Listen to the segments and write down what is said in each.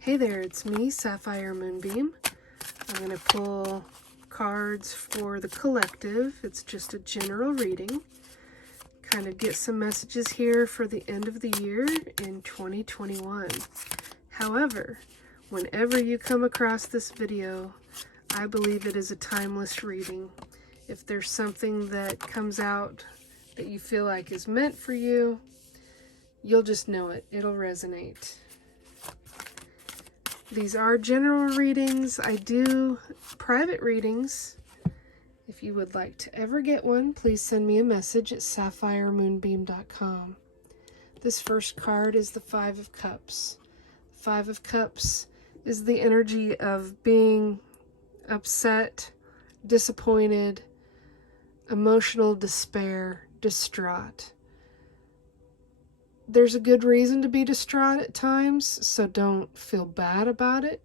Hey there, it's me, Sapphire Moonbeam. I'm going to pull cards for the collective. It's just a general reading. Kind of get some messages here for the end of the year in 2021. However, whenever you come across this video, I believe it is a timeless reading. If there's something that comes out that you feel like is meant for you, you'll just know it. It'll resonate. These are general readings. I do private readings. If you would like to ever get one, please send me a message at sapphiremoonbeam.com. This first card is the Five of Cups. Five of Cups is the energy of being upset, disappointed, emotional despair, distraught. There's a good reason to be distraught at times, so don't feel bad about it.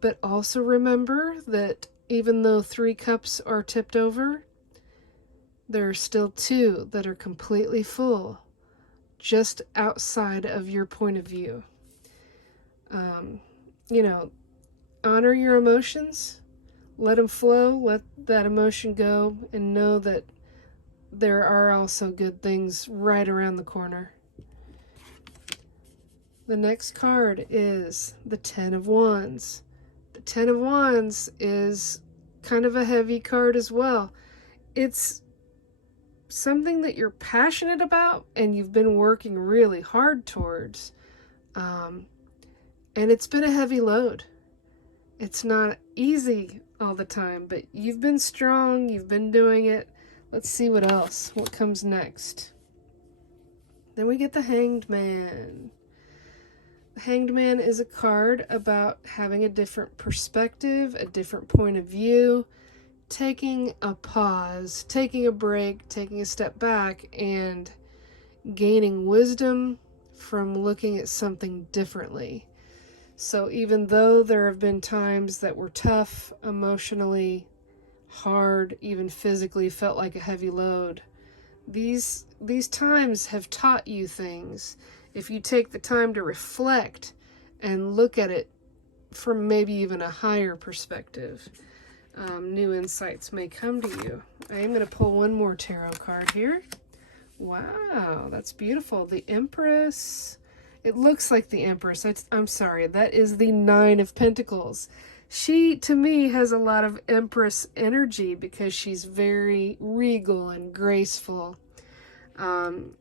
But also remember that even though 3 cups are tipped over, there are still 2 that are completely full, just outside of your point of view. Honor your emotions, let them flow, let that emotion go, and know that there are also good things right around the corner. The next card is the Ten of Wands. The Ten of Wands is kind of a heavy card as well. It's something that you're passionate about and you've been working really hard towards. And it's been a heavy load. It's not easy all the time, but you've been strong, you've been doing it. Let's see what else, what comes next. Then we get the Hanged Man. The Hanged Man is a card about having a different perspective, a different point of view, taking a pause, taking a break, taking a step back, and gaining wisdom from looking at something differently. So even though there have been times that were tough, emotionally hard, even physically felt like a heavy load, these times have taught you things. If you take the time to reflect and look at it from maybe even a higher perspective, new insights may come to you. I am going to pull one more tarot card here. Wow, that's beautiful. The Empress. It looks like the Empress. I'm sorry, that is the Nine of Pentacles. She, to me, has a lot of Empress energy because she's very regal and graceful.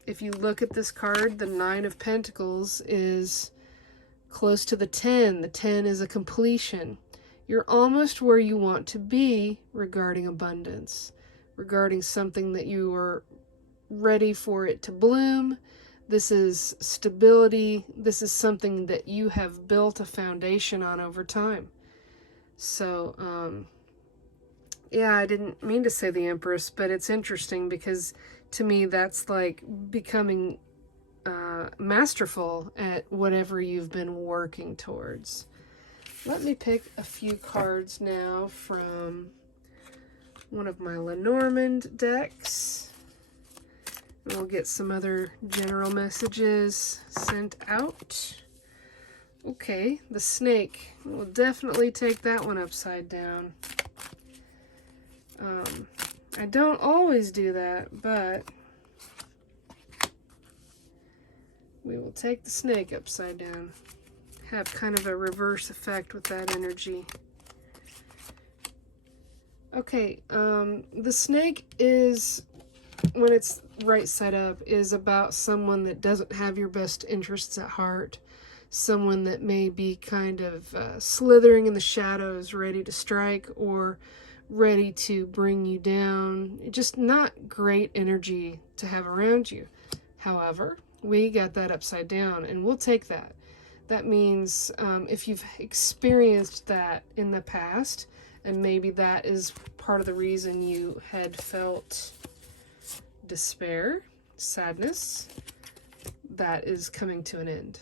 If you look at this card, the Nine of Pentacles is close to the 10. The 10 is a completion. You're almost where you want to be regarding abundance, regarding something that you are ready for it to bloom. This is stability. This is something that you have built a foundation on over time. So, yeah, I didn't mean to say the Empress, but it's interesting because to me that's like becoming masterful at whatever you've been working towards. Let me pick a few cards now from one of my Lenormand decks. And we'll get some other general messages sent out. Okay, the Snake. We'll definitely take that one upside down. I don't always do that, but we will take the Snake upside down. Have kind of a reverse effect with that energy. Okay, the Snake is, when it's right side up, is about someone that doesn't have your best interests at heart. Someone that may be kind of slithering in the shadows, ready to strike or ready to bring you down. Just not great energy to have around you. However, we got that upside down and we'll take that. That means if you've experienced that in the past, and maybe that is part of the reason you had felt despair, sadness, that is coming to an end.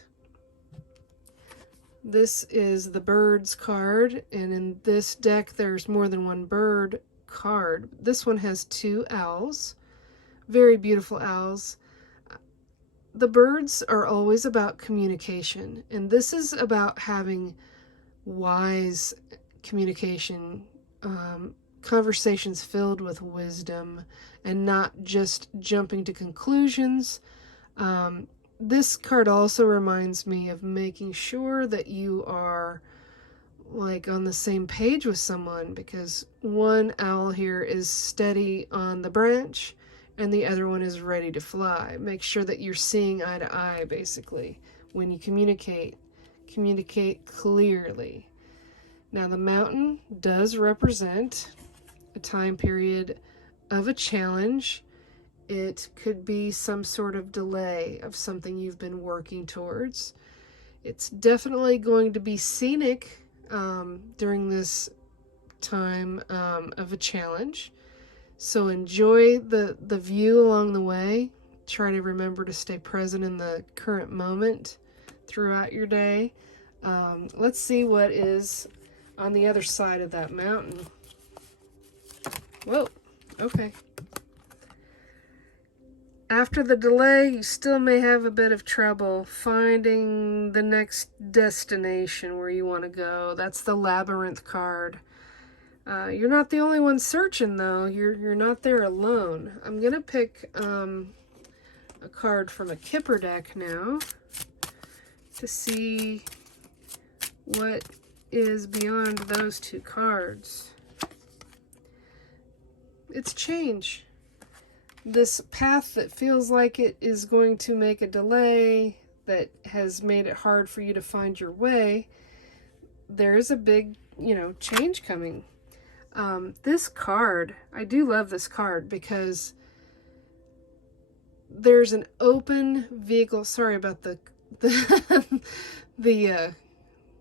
This is the Birds card, and in this deck there's more than one bird card. This one has 2 owls, very beautiful owls. the birds are always about communication, and this is about having wise communication, conversations filled with wisdom, and not just jumping to conclusions. This card also reminds me of making sure that you are like on the same page with someone, because one owl here is steady on the branch and the other one is ready to fly. Make sure that you're seeing eye to eye, basically, when you communicate. Communicate clearly. Now, the mountain does represent a time period of a challenge. It could be some sort of delay of something you've been working towards. It's definitely going to be scenic during this time of a challenge. So enjoy the view along the way. Try to remember to stay present in the current moment throughout your day. Let's see what is on the other side of that mountain. Whoa, okay. After the delay, you still may have a bit of trouble finding the next destination where you want to go. That's the Labyrinth card. You're not the only one searching, though. You're not there alone. I'm going to pick a card from a Kipper deck now to see what is beyond those two cards. It's change. This path that feels like it is going to make a delay, that has made it hard for you to find your way, there is a big, change coming. This card, I do love this card because there's an open vehicle. Sorry about the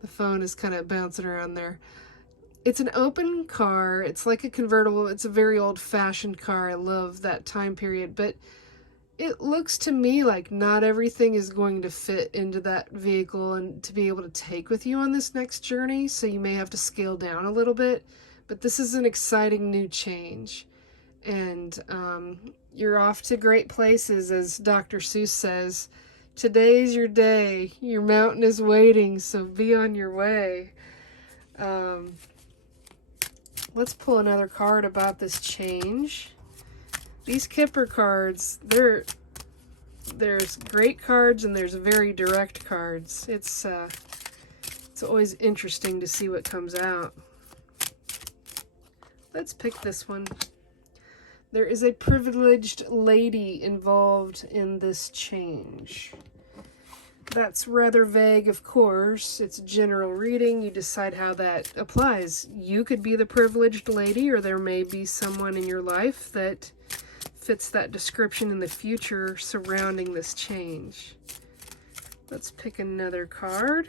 phone is kind of bouncing around there. It's an open car. It's like a convertible. It's a very old-fashioned car. I love that time period, but it looks to me like not everything is going to fit into that vehicle and to be able to take with you on this next journey, so you may have to scale down a little bit. But this is an exciting new change, and you're off to great places, as Dr. Seuss says. Today's your day. Your mountain is waiting, so be on your way. Let's pull another card about this change. These Kipper cards, there's great cards and there's very direct cards. It's always interesting to see what comes out. Let's pick this one. There is a privileged lady involved in this change. That's rather vague, of course. It's a general reading. You decide how that applies. You could be the privileged lady, or there may be someone in your life that fits that description in the future surrounding this change. Let's pick another card.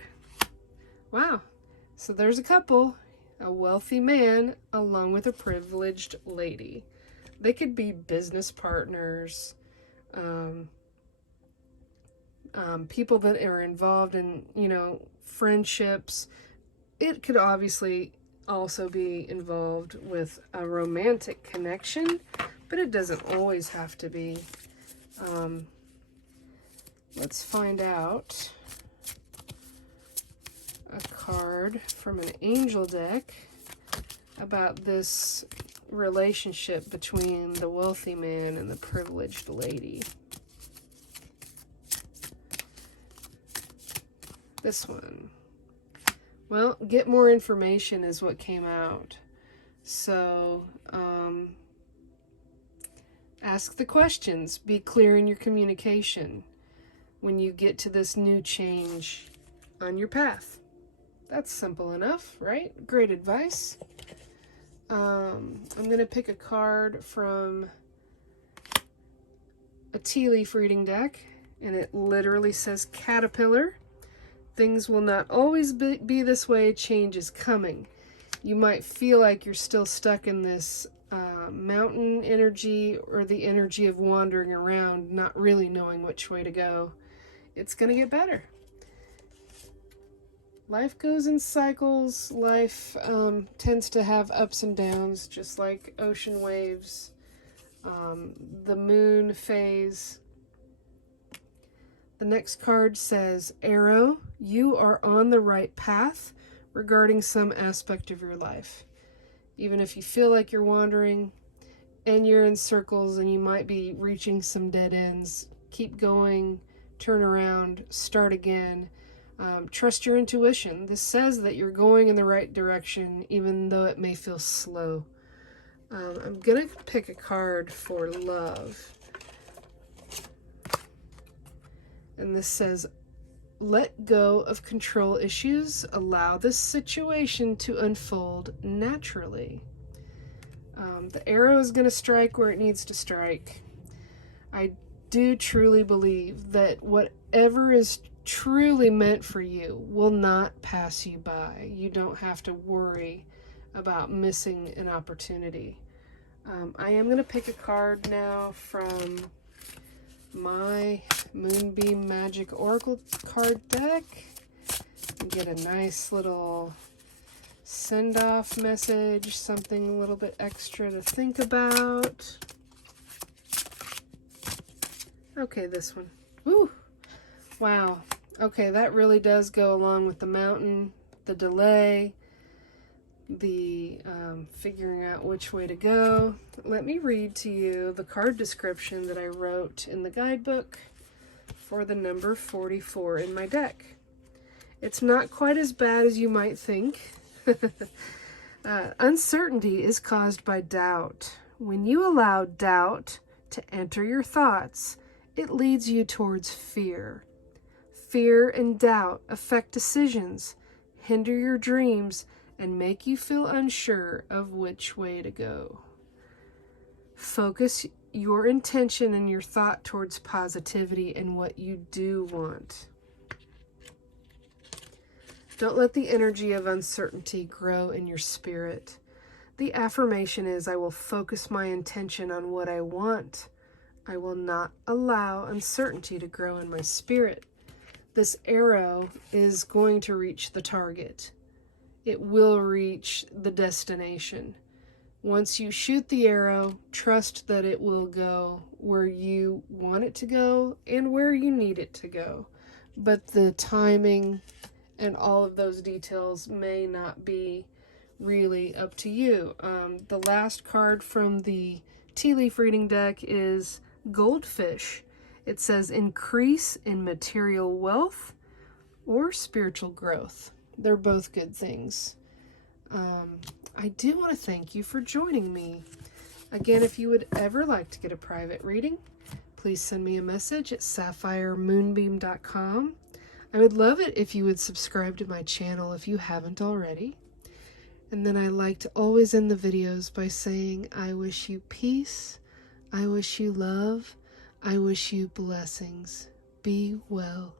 Wow. So there's a couple. A wealthy man along with a privileged lady. They could be business partners, people that are involved in, friendships. It could obviously also be involved with a romantic connection, but it doesn't always have to be. Let's find out a card from an angel deck about this relationship between the wealthy man and the privileged lady. This one. Well, get more information is what came out. So, ask the questions. Be clear in your communication when you get to this new change on your path. That's simple enough, right? Great advice. I'm going to pick a card from a tea leaf reading deck, and it literally says caterpillar. Things will not always be this way. Change is coming. You might feel like you're still stuck in this mountain energy, or the energy of wandering around, not really knowing which way to go. It's going to get better. Life goes in cycles. Life tends to have ups and downs, just like ocean waves. The moon phase. The next card says, Arrow, you are on the right path regarding some aspect of your life. Even if you feel like you're wandering and you're in circles and you might be reaching some dead ends, keep going, turn around, start again. Trust your intuition. This says that you're going in the right direction, even though it may feel slow. I'm going to pick a card for love. And this says, let go of control issues. Allow this situation to unfold naturally. The arrow is going to strike where it needs to strike. I do truly believe that whatever is truly meant for you will not pass you by. You don't have to worry about missing an opportunity. I am going to pick a card now from my Moonbeam Magick Oracle card deck and get a nice little send-off message, something a little bit extra to think about. Okay, this one. Woo! Wow. Okay, that really does go along with the mountain, the delay, the figuring out which way to go. Let me read to you the card description that I wrote in the guidebook for the number 44 in my deck. It's not quite as bad as you might think. Uncertainty is caused by doubt. When you allow doubt to enter your thoughts, it leads you towards fear. Fear and doubt affect decisions, hinder your dreams, and make you feel unsure of which way to go. Focus your intention and your thought towards positivity and what you do want. Don't let the energy of uncertainty grow in your spirit. The affirmation is, I will focus my intention on what I want. I will not allow uncertainty to grow in my spirit. This arrow is going to reach the target. It will reach the destination. Once you shoot the arrow, trust that it will go where you want it to go and where you need it to go. But the timing and all of those details may not be really up to you. The last card from the tea leaf reading deck is Goldfish. It says increase in material wealth or spiritual growth. They're both good things. I do want to thank you for joining me. Again, if you would ever like to get a private reading, please send me a message at sapphiremoonbeam.com. I would love it if you would subscribe to my channel if you haven't already. And then I like to always end the videos by saying, I wish you peace, I wish you love, I wish you blessings. Be well.